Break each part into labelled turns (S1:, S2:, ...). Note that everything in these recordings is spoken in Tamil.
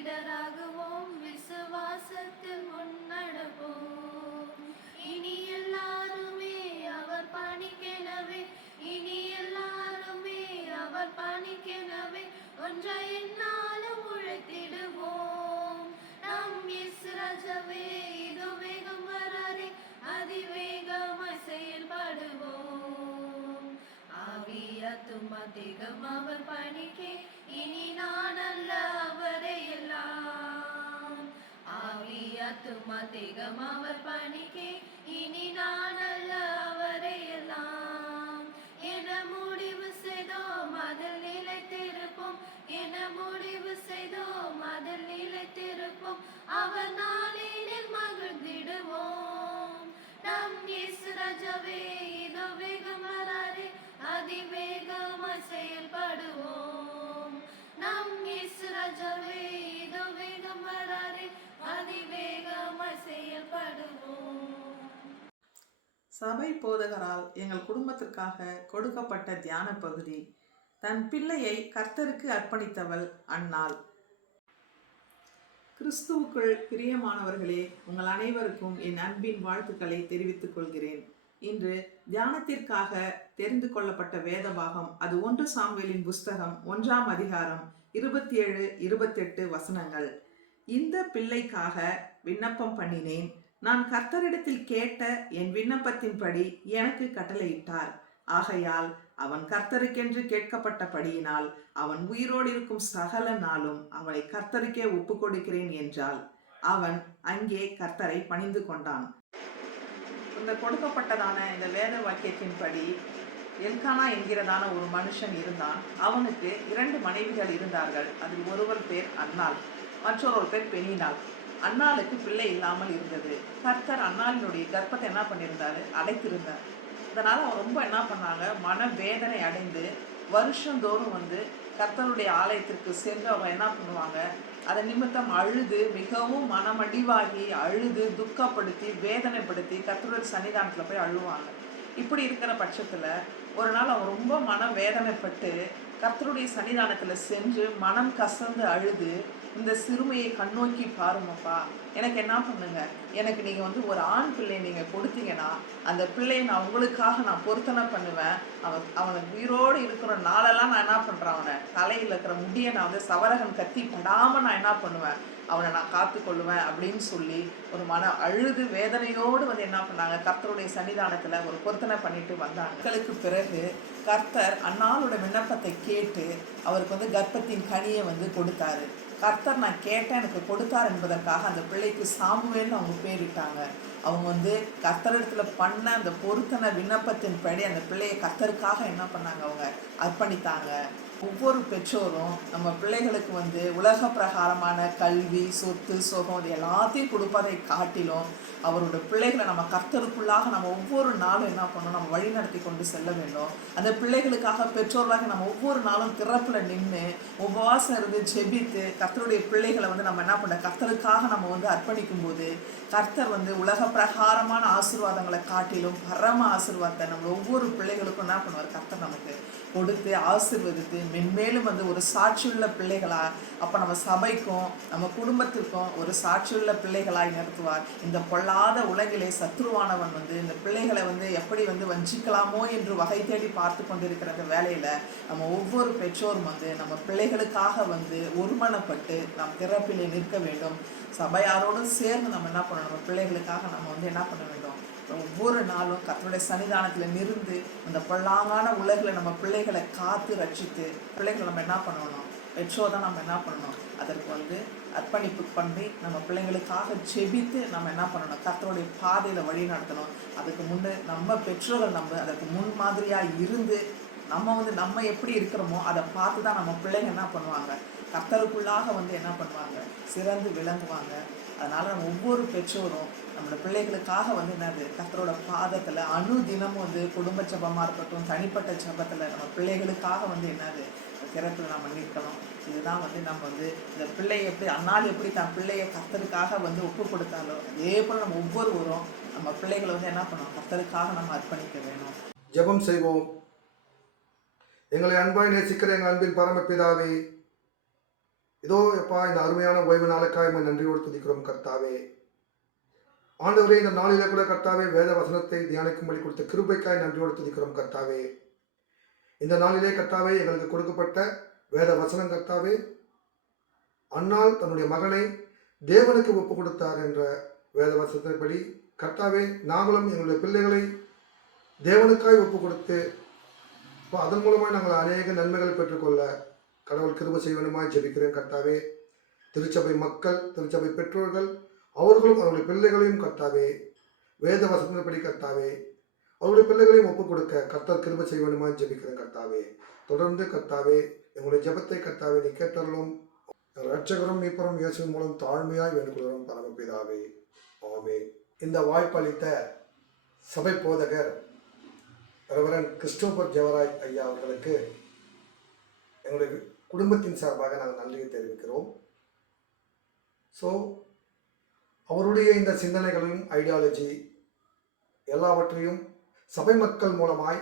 S1: சீடராகுவோம் அதிகம் அவர் பணிக்கே இனி நான் அல்ல அவரே எல்லாம். ஆவியத்தும் அதிகம் அவர் பணிக்கே இனி நான் அல்ல அவரே எல்லாம். என முடிவு செய்தோம் அதில் நிலைத்திருப்போம். என முடிவு செய்தோம் அதில் நிலைத்திருப்போம். அவர் நான்
S2: சபை போதகரால் எங்கள் குடும்பத்திற்காக கொடுக்கப்பட்ட தியான பகுதி தன் பிள்ளையை கர்த்தருக்கு அர்ப்பணித்தவள் அன்னாள் கிறிஸ்துவுக்குள் பிரியமானவர்களே உங்கள் அனைவருக்கும் என் அன்பின் வாழ்த்துக்களை தெரிவித்துக் கொள்கிறேன். இன்று தியானத்திற்காக தெரிந்து கொள்ளப்பட்ட வேத பாகம் அது ஒன்று சாம்வேலின் புஸ்தகம் ஒன்றாம் அதிகாரம் இருபத்தி ஏழு இருபத்தெட்டு வசனங்கள். இந்த பிள்ளைக்காக விண்ணப்பம் பண்ணினேன். நான் கர்த்தரிடத்தில் கேட்ட என் விண்ணப்பத்தின்படி எனக்கு கட்டளையிட்டார். ஆகையால் அவன் கர்த்தருக்கென்று கேட்கப்பட்டபடியினால் அவன் உயிரோடு இருக்கும் சகல நாளும் அவனை கர்த்தருக்கே ஒப்பு கொடுக்கிறேன் என்றால் அவன் அங்கே கர்த்தரை பணிந்து கொண்டான். இந்த கொடுக்கப்பட்டதான இந்த வேத வாக்கியத்தின்படி எல்கானா என்கிறதான ஒரு மனுஷன் இருந்தான். அவனுக்கு இரண்டு மனைவிகள் இருந்தார்கள். அதில் ஒருவர் பேர் அன்னாள் மற்றொரு பேர் பெனினாள் அன்னாளுக்கு பிள்ளை இல்லாமல் இருந்தது. கர்த்தர் அன்னாளினுடைய கர்ப்பத்தை என்ன பண்ணியிருந்தாரு? அடைத்திருந்தார். அதனால அவன் ரொம்ப என்ன பண்ணாங்க? மன வேதனை அடைந்து வருஷந்தோறும் வந்து கர்த்தருடைய ஆலயத்திற்கு சென்று அவங்க என்ன பண்ணுவாங்க? அதை நிமித்தம் அழுது மிகவும் மனமடிவாகி அழுது துக்கப்படுத்தி வேதனைப்படுத்தி கர்த்தருடைய சன்னிதானத்தில் போய் அழுவாங்க. இப்படி இருக்கிற பட்சத்தில் ஒரு நாள் அவன் ரொம்ப மன வேதனைப்பட்டு கர்த்தருடைய சன்னிதானத்தில் சென்று மனம் கசந்து அழுது இந்த சிறுமையை கண்ணோக்கி பாருங்கப்பா. எனக்கு என்ன பண்ணுங்க? எனக்கு நீங்கள் வந்து ஒரு ஆண் பிள்ளையை நீங்கள் கொடுத்தீங்கன்னா அந்த பிள்ளையை நான் உங்களுக்காக நான் பொருத்தனை பண்ணுவேன். அவன் அவனுக்கு உயிரோடு இருக்கிற நாளெல்லாம் நான் என்ன பண்ணுறேன் அவனை? தலையில் இருக்கிற முடியை நான் வந்து சவரகன் கத்தி படாமல் நான் என்ன பண்ணுவேன்? அவனை நான் காத்துக்கொள்ளுவேன் அப்படின்னு சொல்லி ஒரு மன அழுது வேதனையோடு வந்து என்ன பண்ணாங்க? கர்த்தருடைய சன்னிதானத்தில் ஒரு பொருத்தனை பண்ணிட்டு வந்தாங்க. மக்களுக்கு பிறகு கர்த்தர் அன்னாளோட விண்ணப்பத்தை கேட்டு அவருக்கு வந்து கர்ப்பத்தின் கனியை வந்து கொடுத்தாரு. கர்த்தர் நான் கேட்டேன் எனக்கு கொடுத்தார் என்பதற்காக அந்த பிள்ளைக்கு சாமுவேல்னு அவங்க பேரிட்டாங்க அவங்க வந்து கர்த்தரிடத்தில் பண்ண அந்த பொருத்தன விண்ணப்பத்தின்படி அந்த பிள்ளையை கர்த்தருக்காக என்ன பண்ணாங்க அவங்க? அர்ப்பணித்தாங்க. ஒவ்வொரு பெற்றோரும் நம்ம பிள்ளைகளுக்கு வந்து உலக பிரகாரமான கல்வி சொத்து சுகம் இது எல்லாத்தையும் கொடுப்பதை காட்டிலும் அவரோட பிள்ளைகளை நம்ம கர்த்தருக்குள்ளாக நம்ம ஒவ்வொரு நாளும் என்ன பண்ணணும்? நம்ம வழி நடத்தி கொண்டு செல்ல வேண்டும். அந்த பிள்ளைகளுக்காக பெற்றோர்களாக நம்ம ஒவ்வொரு நாளும் திறப்பில் நின்று உபவாசம் இருந்து ஜெபித்து கர்த்தருடைய பிள்ளைகளை வந்து நம்ம என்ன பண்ண கர்த்தருக்காக நம்ம வந்து அர்ப்பணிக்கும் போது கர்த்தர் வந்து உலக பிரகாரமான ஆசீர்வாதங்களை காட்டிலும் பரம ஆசீர்வாதத்தை நம்ம ஒவ்வொரு பிள்ளைகளுக்கும் என்ன பண்ணுவார்? கர்த்தர் நமக்கு கொடுத்து ஆசீர்வதித்து மென்மேலும் வந்து ஒரு சாட்சியுள்ள பிள்ளைகளா அப்போ நம்ம சபைக்கும் நம்ம குடும்பத்திற்கும் ஒரு சாட்சியுள்ள பிள்ளைகளாய் நிறுத்துவார். இந்த பொல்லாத உலகிலே சத்ருவானவன் வந்து இந்த பிள்ளைகளை வந்து எப்படி வந்து வஞ்சிக்கலாமோ என்று வகை தேடி பார்த்து கொண்டிருக்கிற அந்த நம்ம ஒவ்வொரு பெற்றோரும் வந்து நம்ம பிள்ளைகளுக்காக வந்து ஒருமனப்பட்டு நாம் திறப்பிலே நிற்க வேண்டும். சபையாரோடும் சேர்ந்து நம்ம என்ன பண்ணணும்? நம்ம பிள்ளைகளுக்காக நம்ம வந்து என்ன பண்ண வேண்டும்? ஒவ்வொரு நாளும் கத்தருடைய சன்னிதானத்தில் நிருந்து அந்த பொல்லாங்கான உலகில் நம்ம பிள்ளைகளை காத்து ரட்சித்து பிள்ளைங்களை நம்ம என்ன பண்ணணும்? பெற்றோர் தான் நம்ம என்ன பண்ணணும்? அதற்கு வந்து அர்ப்பணிப்பு பண்ணி நம்ம பிள்ளைங்களுக்காக செபித்து நம்ம என்ன பண்ணணும்? கர்த்தருடைய பாதையில் வழி நடத்தணும். அதுக்கு முன்னே நம்ம பெற்றோர்கள் நம்ம அதற்கு முன் மாதிரியாக இருந்து நம்ம வந்து நம்ம எப்படி இருக்கிறோமோ அதை பார்த்து தான் நம்ம பிள்ளைங்க என்ன பண்ணுவாங்க? கர்த்தருக்குள்ளாக வந்து என்ன பண்ணுவாங்க? சிறந்து விளங்குவாங்க. அதனால நம்ம ஒவ்வொரு பெற்றோரும் நம்மளோட பிள்ளைகளுக்காக வந்து என்னது கத்தரோட பாதத்தில் அணு தினமும் வந்து குடும்ப ஜபமாக இருக்கட்டும் தனிப்பட்ட ஜபத்தில் நம்ம பிள்ளைகளுக்காக வந்து என்னது திறத்தில் நம்ம நிற்கணும். இதுதான் வந்து நம்ம வந்து இந்த பிள்ளையை எப்படி அன்னால் எப்படி தன் பிள்ளையை கத்தருக்காக வந்து ஒப்பு கொடுத்தாலோ அதே போல் நம்ம ஒவ்வொருவரும் நம்ம பிள்ளைகளை வந்து என்ன பண்ணணும் கத்தருக்காக நம்ம அர்ப்பணிக்க வேணும்.
S3: ஜெபம் செய்வோம். எங்களை அன்பாய் நேசிக்கிற எங்கள் அன்பின் பரமபிதாவே இதோ எப்பா இந்த அருமையான ஓய்வு நாளுக்காக உம்மை நன்றியோடு துதிக்கிறோம் கர்த்தாவே. ஆண்டவரே இந்த நாளிலே கூட கர்த்தாவே வேத வசனத்தை தியானிக்கும்படி கொடுத்த கிருபைக்காய் நன்றியோடு துதிக்கிறோம் கர்த்தாவே. இந்த நாளிலே கர்த்தாவே எங்களுக்கு கொடுக்கப்பட்ட வேத வசனம் கர்த்தாவே அன்னால் தன்னுடைய மகனை தேவனுக்கு ஒப்பு கொடுத்தார் என்ற வேத வசனத்தின்படி கர்த்தாவே நாங்களும் எங்களுடைய பிள்ளைகளை தேவனுக்காய் ஒப்பு கொடுத்து அதன் மூலமாக நாங்கள் அநேக நன்மைகளை பெற்றுக்கொள்ள கடவுள் கிருப செய்வனுமாய் ஜெபிக்கிறேன் கர்த்தாவே. திருச்சபை மக்கள் திருச்சபை பெற்றோர்கள் அவர்களும் அவருடைய பிள்ளைகளையும் கர்த்தாவே. வேத வசனப்படி கர்த்தாவே. அவருடைய பிள்ளைகளையும் ஒப்புக் கொடுக்க கர்த்தர் கிருப செய்வனுமாய் ஜெபிக்கிறேன் கர்த்தாவே. தொடர்ந்து கர்த்தாவே எங்களுடைய ஜெபத்தை கர்த்தாவே நீ கேட்டருளும். ரட்சகரும் மீப்பரும் இயேசுவின் மூலம் தாழ்மையாய் வேண்டுகொள்கிறோம் பரமபிதாவே. ஆமே இந்த வாய்ப்பளித்த சபை போதகர் ரெவரன் கிறிஸ்டோபர் ஜெவராய் ஐயா அவர்களுக்கு எங்களுடைய குடும்பத்தின் சார்பாக நாங்கள் நன்றியை தெரிவிக்கிறோம். ஸோ அவருடைய இந்த சிந்தனைகளையும் ஐடியாலஜி எல்லாவற்றையும் சபை மக்கள் மூலமாய்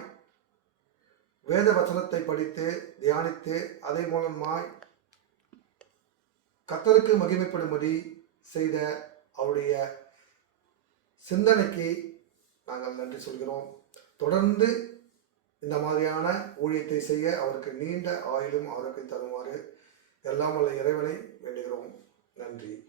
S3: வேத வசனத்தை படித்து தியானித்து அதை மூலமாய் கத்தருக்கு மகிமைப்படும்படி செய்த அவருடைய சிந்தனைக்கு நாங்கள் நன்றி சொல்கிறோம். தொடர்ந்து இந்த மாதிரியான ஊழியத்தை செய்ய அவருக்கு நீண்ட ஆயுளும் ஆரோக்கியம் தருமாறு எல்லாம் உள்ள இறைவனை வேண்டுகிறோம். நன்றி.